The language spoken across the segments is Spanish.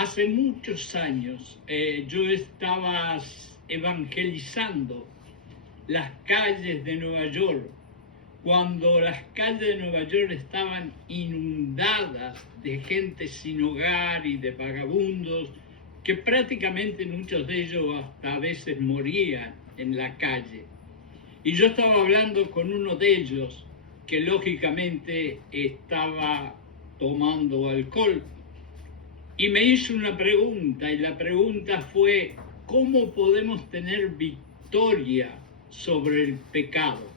Hace muchos años yo estaba evangelizando las calles de Nueva York, cuando las calles de Nueva York estaban inundadas de gente sin hogar y de vagabundos, que prácticamente muchos de ellos hasta a veces morían en la calle. Y yo estaba hablando con uno de ellos que lógicamente estaba tomando alcohol. Y me hizo una pregunta, y la pregunta fue: ¿cómo podemos tener victoria sobre el pecado?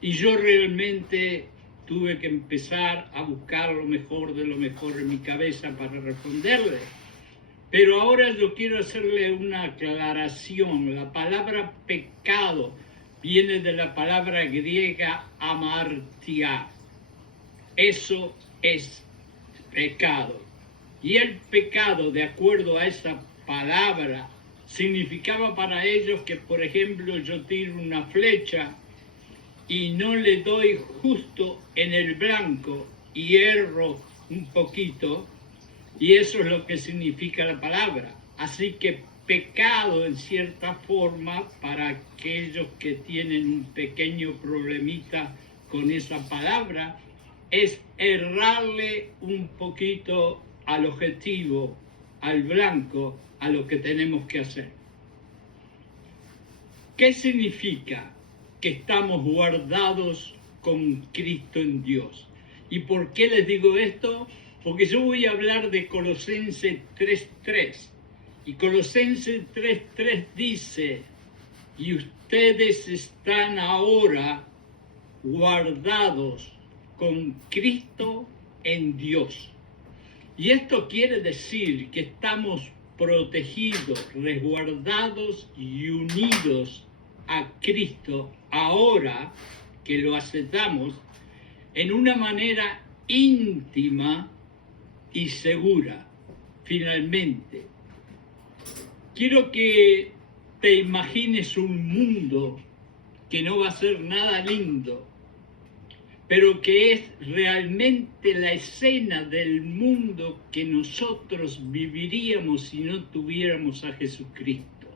Y yo realmente tuve que empezar a buscar lo mejor de lo mejor en mi cabeza para responderle. Pero ahora yo quiero hacerle una aclaración. La palabra pecado viene de la palabra griega amartia. Eso es pecado. Y el pecado, de acuerdo a esa palabra, significaba para ellos que, por ejemplo, yo tiro una flecha y no le doy justo en el blanco y erro un poquito, y eso es lo que significa la palabra. Así que pecado, en cierta forma, para aquellos que tienen un pequeño problemita con esa palabra, es errarle un poquito al objetivo, al blanco, a lo que tenemos que hacer. ¿Qué significa que estamos guardados con Cristo en Dios? ¿Y por qué les digo esto? Porque yo voy a hablar de Colosenses 3:3. Y Colosenses 3:3 dice: y ustedes están ahora guardados con Cristo en Dios. Y esto quiere decir que estamos protegidos, resguardados y unidos a Cristo ahora que lo aceptamos en una manera íntima y segura. Finalmente, quiero que te imagines un mundo que no va a ser nada lindo, pero que es realmente la escena del mundo que nosotros viviríamos si no tuviéramos a Jesucristo.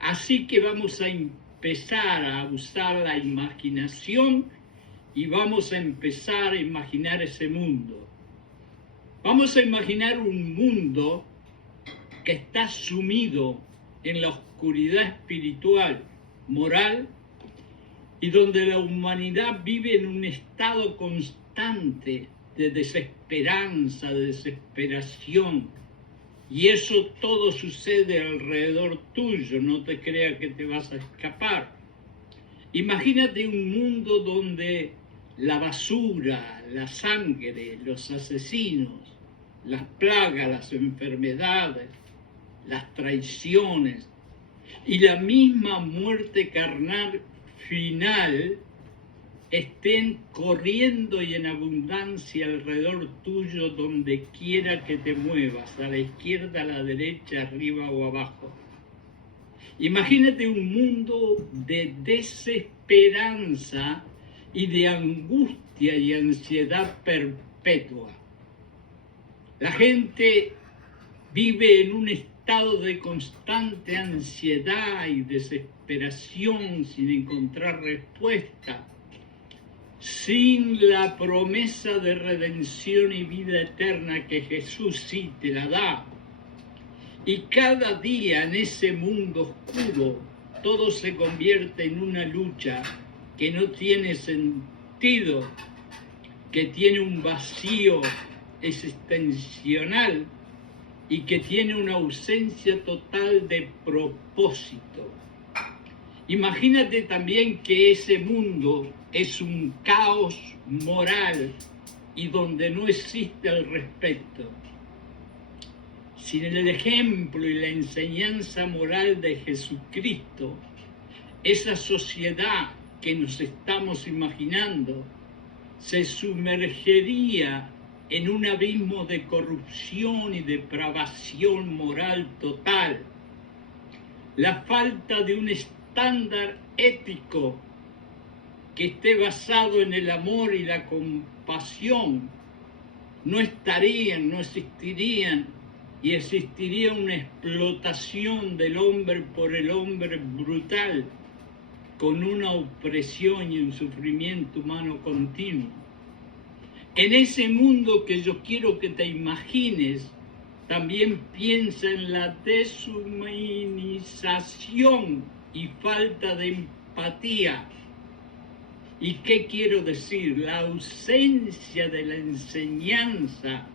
Así que vamos a empezar a usar la imaginación y vamos a empezar a imaginar ese mundo. Vamos a imaginar un mundo que está sumido en la oscuridad espiritual, moral, y donde la humanidad vive en un estado constante de desesperanza, de desesperación. Y eso todo sucede alrededor tuyo, no te creas que te vas a escapar. Imagínate un mundo donde la basura, la sangre, los asesinos, las plagas, las enfermedades, las traiciones y la misma muerte carnal final estén corriendo y en abundancia alrededor tuyo donde quiera que te muevas, a la izquierda, a la derecha, arriba o abajo. Imagínate un mundo de desesperanza y de angustia y ansiedad perpetua. La gente vive en un estado de constante ansiedad y desesperación sin encontrar respuesta, sin la promesa de redención y vida eterna que Jesús sí te la da. Y cada día en ese mundo oscuro todo se convierte en una lucha que no tiene sentido, que tiene un vacío existencial y que tiene una ausencia total de propósito. Imagínate también que ese mundo es un caos moral y donde no existe el respeto. Sin el ejemplo y la enseñanza moral de Jesucristo, esa sociedad que nos estamos imaginando se sumergería en un abismo de corrupción y depravación moral total. La falta de un estándar ético que esté basado en el amor y la compasión no existirían y existiría una explotación del hombre por el hombre brutal, con una opresión y un sufrimiento humano continuo. En ese mundo que yo quiero que te imagines, también piensa en la deshumanización y falta de empatía. ¿Y qué quiero decir? La ausencia de la enseñanza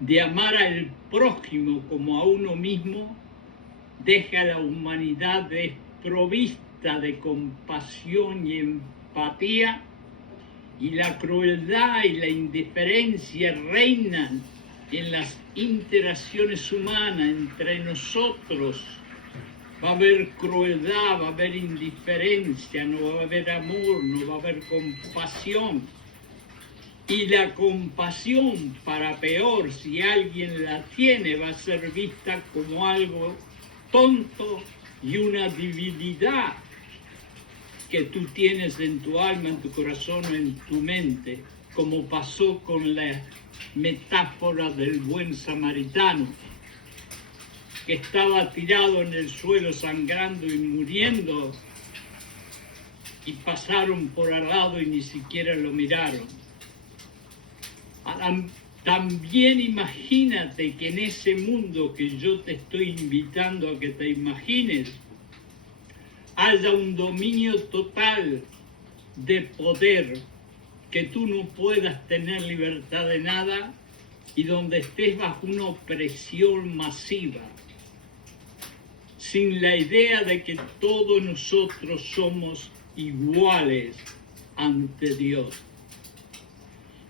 de amar al prójimo como a uno mismo deja a la humanidad desprovista de compasión y empatía, y la crueldad y la indiferencia reinan en las interacciones humanas entre nosotros. Va a haber crueldad, va a haber indiferencia, no va a haber amor, no va a haber compasión. Y la compasión, para peor, si alguien la tiene, va a ser vista como algo tonto y una debilidad que tú tienes en tu alma, en tu corazón o en tu mente, como pasó con la metáfora del buen samaritano, que estaba tirado en el suelo sangrando y muriendo, y pasaron por al lado y ni siquiera lo miraron. También imagínate que en ese mundo que yo te estoy invitando a que te imagines, haya un dominio total de poder, que tú no puedas tener libertad de nada y donde estés bajo una opresión masiva, sin la idea de que todos nosotros somos iguales ante Dios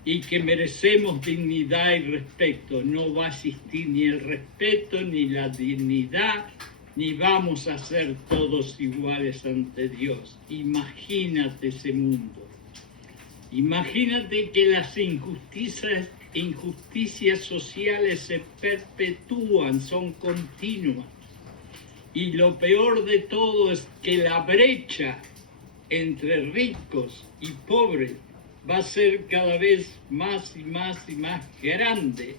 y que merecemos dignidad y respeto. No va a existir ni el respeto ni la dignidad, ni vamos a ser todos iguales ante Dios. Imagínate ese mundo. Imagínate que las injusticias sociales se perpetúan, son continuas. Y lo peor de todo es que la brecha entre ricos y pobres va a ser cada vez más y más y más grande,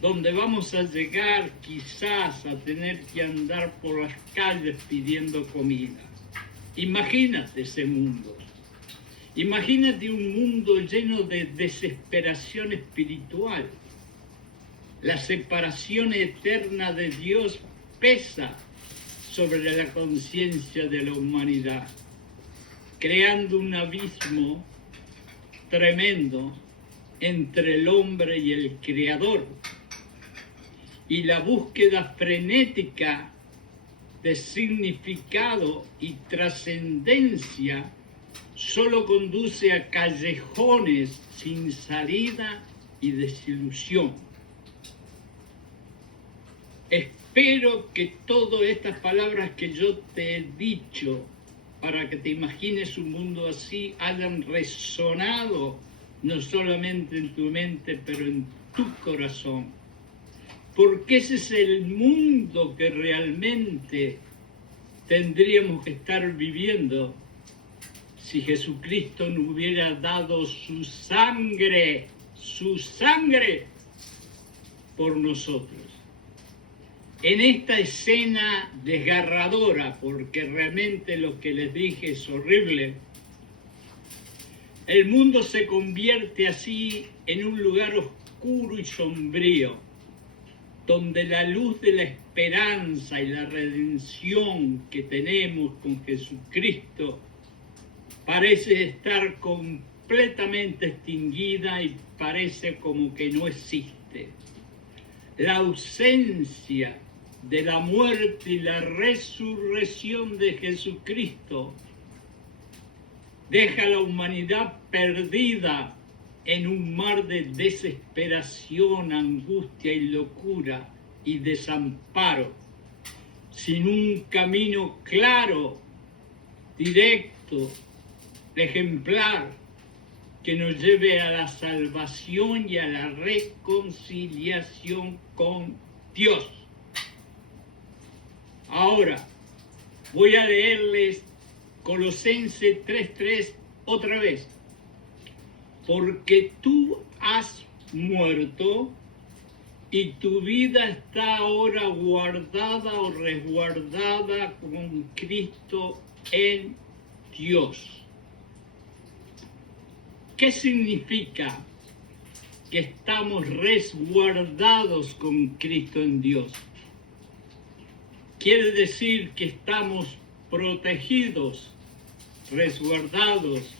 donde vamos a llegar quizás a tener que andar por las calles pidiendo comida. Imagínate ese mundo. Imagínate un mundo lleno de desesperación espiritual. La separación eterna de Dios pesa sobre la conciencia de la humanidad, creando un abismo tremendo entre el hombre y el Creador. Y la búsqueda frenética de significado y trascendencia solo conduce a callejones sin salida y desilusión. Espero que todas estas palabras que yo te he dicho para que te imagines un mundo así hayan resonado no solamente en tu mente, pero en tu corazón. Porque ese es el mundo que realmente tendríamos que estar viviendo si Jesucristo no hubiera dado su sangre por nosotros. En esta escena desgarradora, porque realmente lo que les dije es horrible, el mundo se convierte así en un lugar oscuro y sombrío, donde la luz de la esperanza y la redención que tenemos con Jesucristo parece estar completamente extinguida y parece como que no existe. La ausencia de la muerte y la resurrección de Jesucristo deja a la humanidad perdida en un mar de desesperación, angustia y locura y desamparo, sin un camino claro, directo, ejemplar, que nos lleve a la salvación y a la reconciliación con Dios. Ahora, voy a leerles Colosenses 3:3 otra vez. Porque tú has muerto y tu vida está ahora guardada o resguardada con Cristo en Dios. ¿Qué significa que estamos resguardados con Cristo en Dios? Quiere decir que estamos protegidos, resguardados,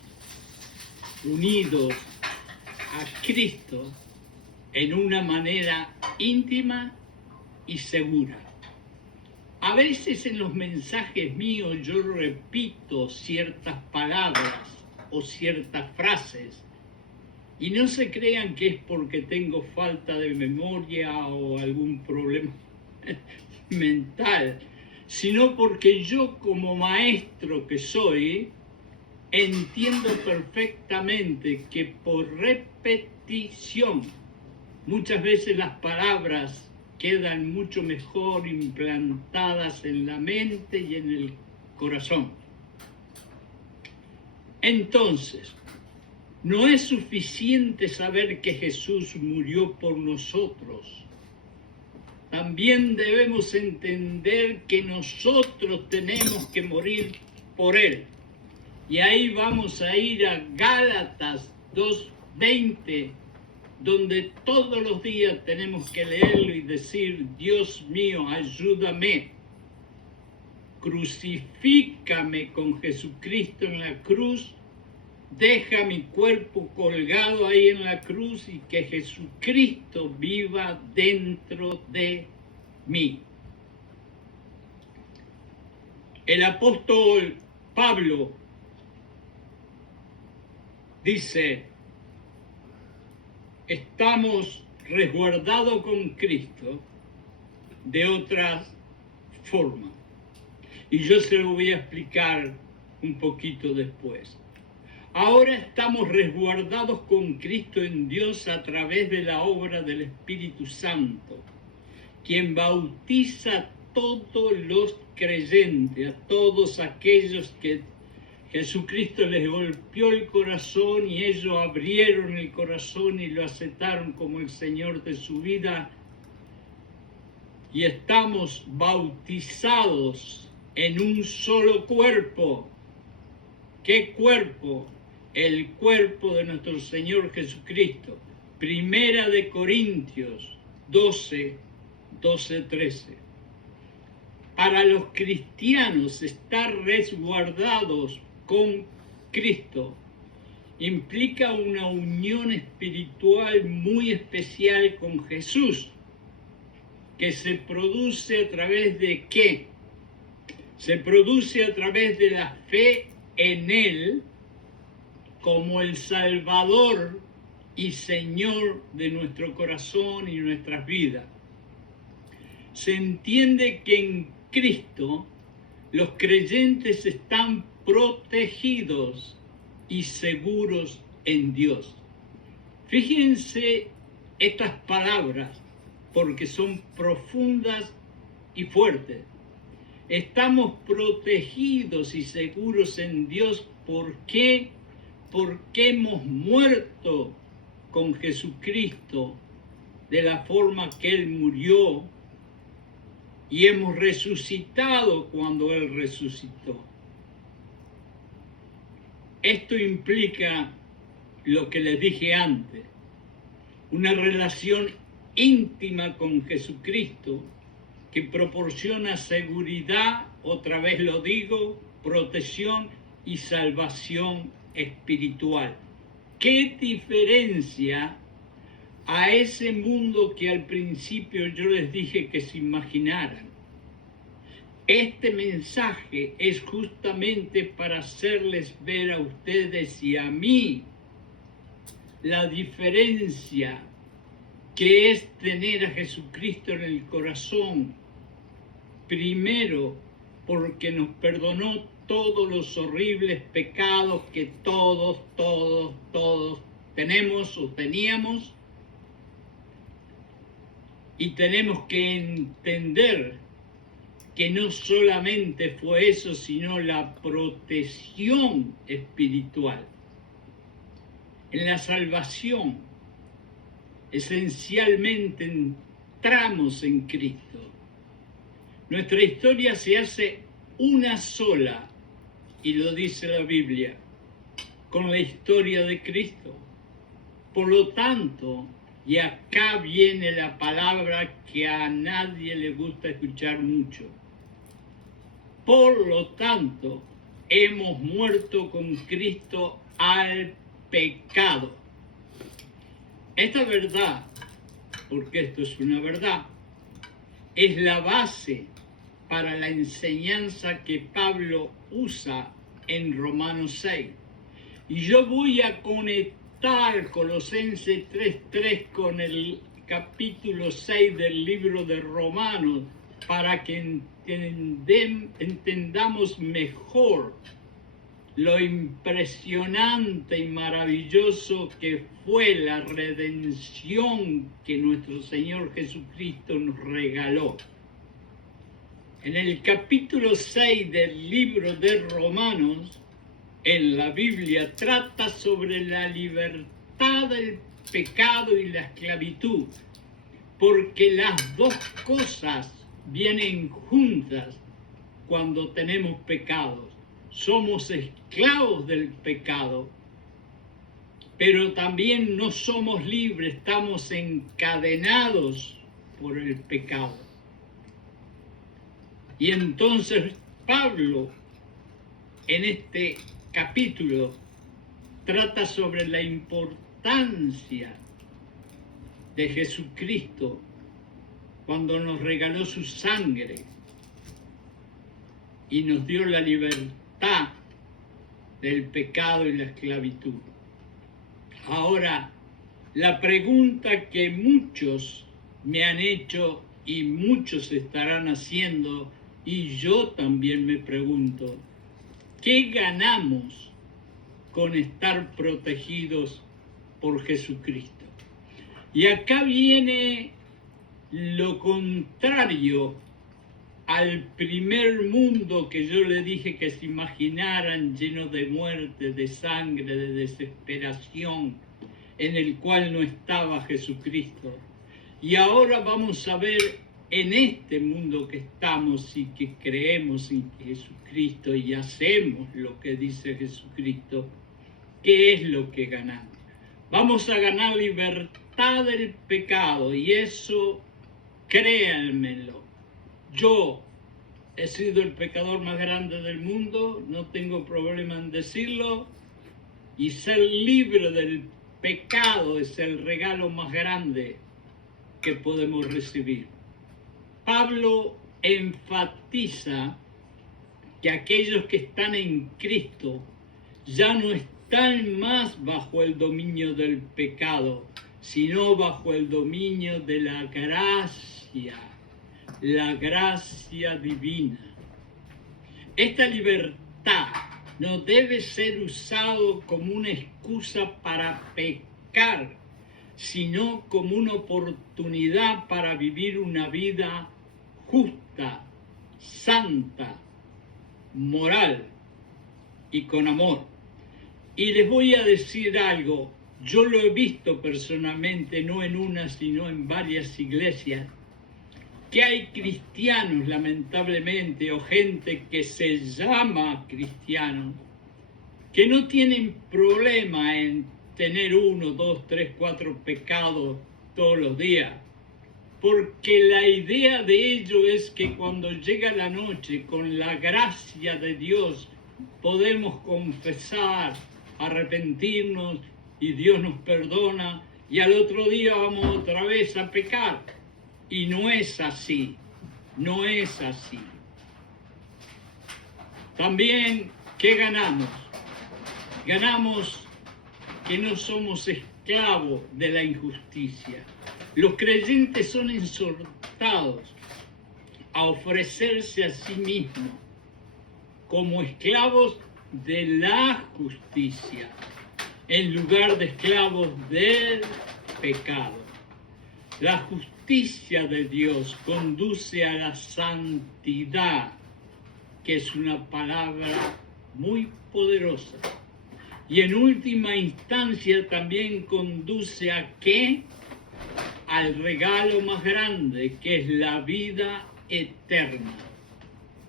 unidos a Cristo en una manera íntima y segura. A veces en los mensajes míos yo repito ciertas palabras o ciertas frases y no se crean que es porque tengo falta de memoria o algún problema mental, sino porque yo como maestro que soy, entiendo perfectamente que por repetición muchas veces las palabras quedan mucho mejor implantadas en la mente y en el corazón. Entonces, no es suficiente saber que Jesús murió por nosotros. También debemos entender que nosotros tenemos que morir por Él. Y ahí vamos a ir a Gálatas 2:20, donde todos los días tenemos que leerlo y decir: Dios mío, ayúdame. Crucifícame con Jesucristo en la cruz. Deja mi cuerpo colgado ahí en la cruz y que Jesucristo viva dentro de mí. El apóstol Pablo dice: estamos resguardados con Cristo de otra forma. Y yo se lo voy a explicar un poquito después. Ahora estamos resguardados con Cristo en Dios a través de la obra del Espíritu Santo, quien bautiza a todos los creyentes, a todos aquellos que Jesucristo les golpeó el corazón y ellos abrieron el corazón y lo aceptaron como el Señor de su vida. Y estamos bautizados en un solo cuerpo. ¿Qué cuerpo? El cuerpo de nuestro Señor Jesucristo. Primera de Corintios 12:13. Para los cristianos, estar resguardados con Cristo implica una unión espiritual muy especial con Jesús, que se produce a través de ¿qué? Se produce a través de la fe en Él como el Salvador y Señor de nuestro corazón y nuestras vidas. Se entiende que en Cristo los creyentes están protegidos y seguros en Dios. Fíjense estas palabras porque son profundas y fuertes. Estamos protegidos y seguros en Dios. ¿Por qué? Porque hemos muerto con Jesucristo de la forma que Él murió y hemos resucitado cuando Él resucitó. Esto implica lo que les dije antes, una relación íntima con Jesucristo que proporciona seguridad, otra vez lo digo, protección y salvación espiritual. ¿Qué diferencia a ese mundo que al principio yo les dije que se imaginaran? Este mensaje es justamente para hacerles ver a ustedes y a mí la diferencia que es tener a Jesucristo en el corazón. Primero, porque nos perdonó todos los horribles pecados que todos tenemos o teníamos. Y tenemos que entender que no solamente fue eso, sino la protección espiritual. En la salvación, esencialmente entramos en Cristo, nuestra historia se hace una sola, y lo dice la Biblia, con la historia de Cristo. Por lo tanto, y acá viene la palabra que a nadie le gusta escuchar mucho. Por lo tanto, hemos muerto con Cristo al pecado. Esta verdad, porque esto es una verdad, es la base para la enseñanza que Pablo usa en Romanos 6. Y yo voy a conectar Colosenses 3:3 con el capítulo 6 del libro de Romanos para que entendamos mejor lo impresionante y maravilloso que fue la redención que nuestro Señor Jesucristo nos regaló. En el capítulo 6 del libro de Romanos, en la Biblia, trata sobre la libertad del pecado y la esclavitud, porque las dos cosas vienen juntas cuando tenemos pecados. Somos esclavos del pecado, pero también no somos libres, estamos encadenados por el pecado. Y entonces Pablo, en este capítulo, trata sobre la importancia de Jesucristo cuando nos regaló su sangre y nos dio la libertad del pecado y la esclavitud. Ahora, la pregunta que muchos me han hecho y muchos estarán haciendo, y yo también me pregunto, ¿qué ganamos con estar protegidos por Jesucristo? Y acá viene lo contrario al primer mundo que yo le dije que se imaginaran, lleno de muerte, de sangre, de desesperación, en el cual no estaba Jesucristo. Y ahora vamos a ver en este mundo que estamos y que creemos en Jesucristo y hacemos lo que dice Jesucristo, ¿qué es lo que ganamos? Vamos a ganar libertad del pecado, y eso, créanmelo, yo he sido el pecador más grande del mundo, no tengo problema en decirlo, y ser libre del pecado es el regalo más grande que podemos recibir. Pablo enfatiza que aquellos que están en Cristo ya no están más bajo el dominio del pecado, sino bajo el dominio de la gracia divina. Esta libertad no debe ser usado como una excusa para pecar, sino como una oportunidad para vivir una vida justa, santa, moral y con amor. Y les voy a decir algo, yo lo he visto personalmente, no en una, sino en varias iglesias, que hay cristianos, lamentablemente, o gente que se llama cristiano, que no tienen problema en tener 1, 2, 3, 4 pecados todos los días, porque la idea de ello es que cuando llega la noche, con la gracia de Dios, podemos confesar, arrepentirnos, y Dios nos perdona, y al otro día vamos otra vez a pecar. Y no es así, no es así. También, ¿qué ganamos? Ganamos que no somos esclavos de la injusticia. Los creyentes son exhortados a ofrecerse a sí mismos como esclavos de la justicia, en lugar de esclavos del pecado. La justicia de Dios conduce a la santidad, que es una palabra muy poderosa. Y en última instancia también conduce a ¿qué? A al regalo más grande, que es la vida eterna.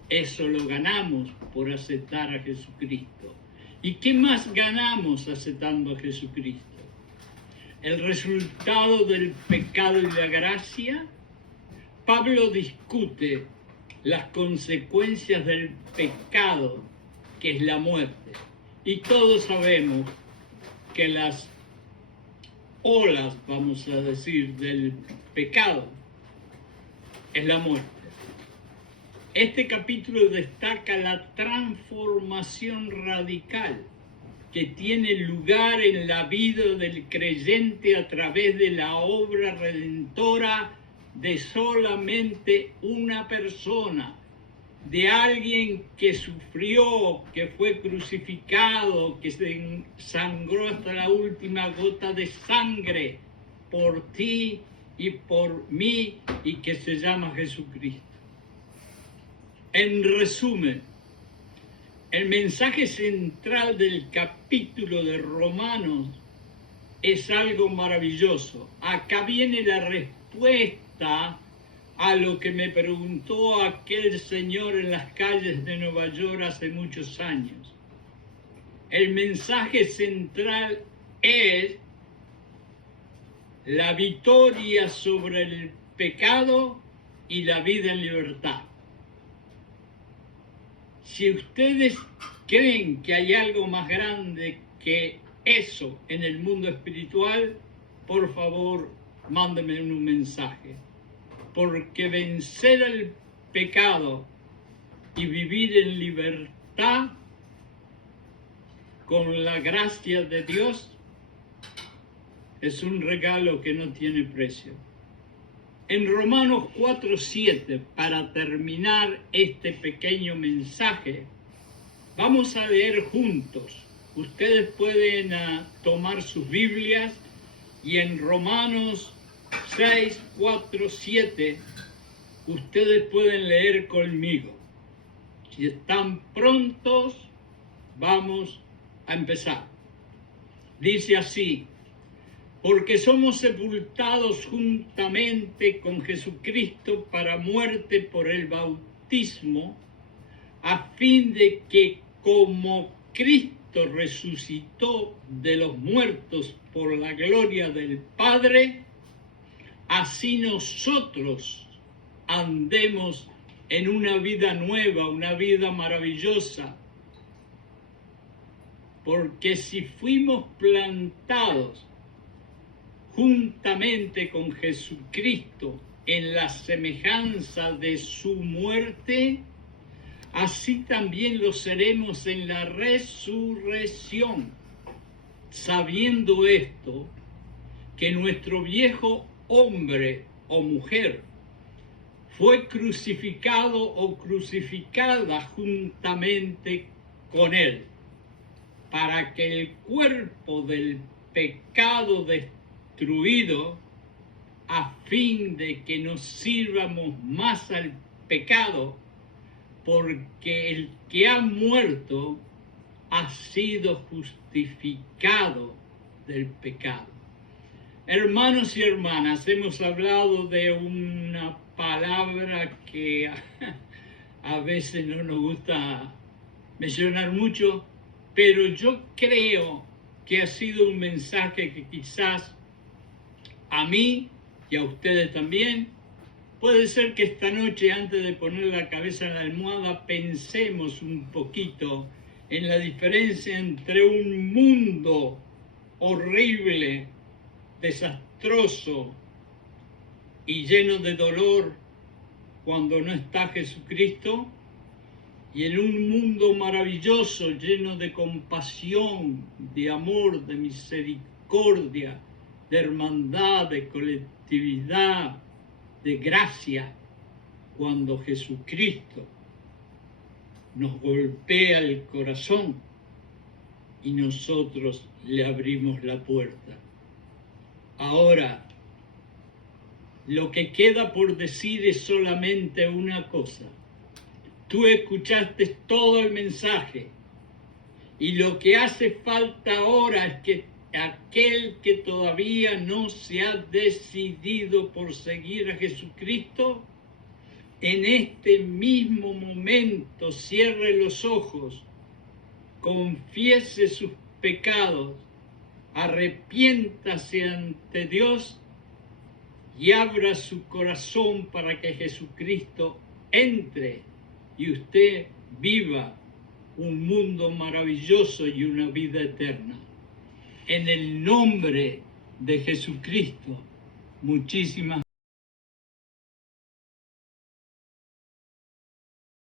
Eso lo ganamos por aceptar a Jesucristo. ¿Y qué más ganamos aceptando a Jesucristo? El resultado del pecado y la gracia. Pablo discute las consecuencias del pecado, que es la muerte. Y todos sabemos que las olas, vamos a decir, del pecado es la muerte. Este capítulo destaca la transformación radical que tiene lugar en la vida del creyente a través de la obra redentora de solamente una persona, de alguien que sufrió, que fue crucificado, que se sangró hasta la última gota de sangre por ti y por mí, y que se llama Jesucristo. En resumen, el mensaje central del capítulo de Romanos es algo maravilloso. Acá viene la respuesta a lo que me preguntó aquel señor en las calles de Nueva York hace muchos años. El mensaje central es la victoria sobre el pecado y la vida en libertad. Si ustedes creen que hay algo más grande que eso en el mundo espiritual, por favor, mándenme un mensaje. Porque vencer el pecado y vivir en libertad con la gracia de Dios es un regalo que no tiene precio. En Romanos 4:7, para terminar este pequeño mensaje, vamos a leer juntos. Ustedes pueden tomar sus Biblias y en Romanos 6, 4, 7, ustedes pueden leer conmigo. Si están prontos, vamos a empezar. Dice así: porque somos sepultados juntamente con Jesucristo para muerte por el bautismo, a fin de que como Cristo resucitó de los muertos por la gloria del Padre, así nosotros andemos en una vida nueva, una vida maravillosa. Porque si fuimos plantados juntamente con Jesucristo en la semejanza de su muerte, así también lo seremos en la resurrección, sabiendo esto, que nuestro viejo hombre o mujer fue crucificado o crucificada juntamente con él, para que el cuerpo del pecado destruido, a fin de que no sirvamos más al pecado, porque el que ha muerto ha sido justificado del pecado. Hermanos y hermanas, hemos hablado de una palabra que a veces no nos gusta mencionar mucho, pero yo creo que ha sido un mensaje que quizás a mí y a ustedes también, puede ser que esta noche, antes de poner la cabeza en la almohada, pensemos un poquito en la diferencia entre un mundo horrible, desastroso y lleno de dolor cuando no está Jesucristo, y en un mundo maravilloso, lleno de compasión, de amor, de misericordia, de hermandad, de colectividad, de gracia, cuando Jesucristo nos golpea el corazón y nosotros le abrimos la puerta. Ahora, lo que queda por decir es solamente una cosa. Tú escuchaste todo el mensaje y lo que hace falta ahora es que aquel que todavía no se ha decidido por seguir a Jesucristo, en este mismo momento cierre los ojos, confiese sus pecados, arrepiéntase ante Dios y abra su corazón para que Jesucristo entre y usted viva un mundo maravilloso y una vida eterna. En el nombre de Jesucristo, muchísimas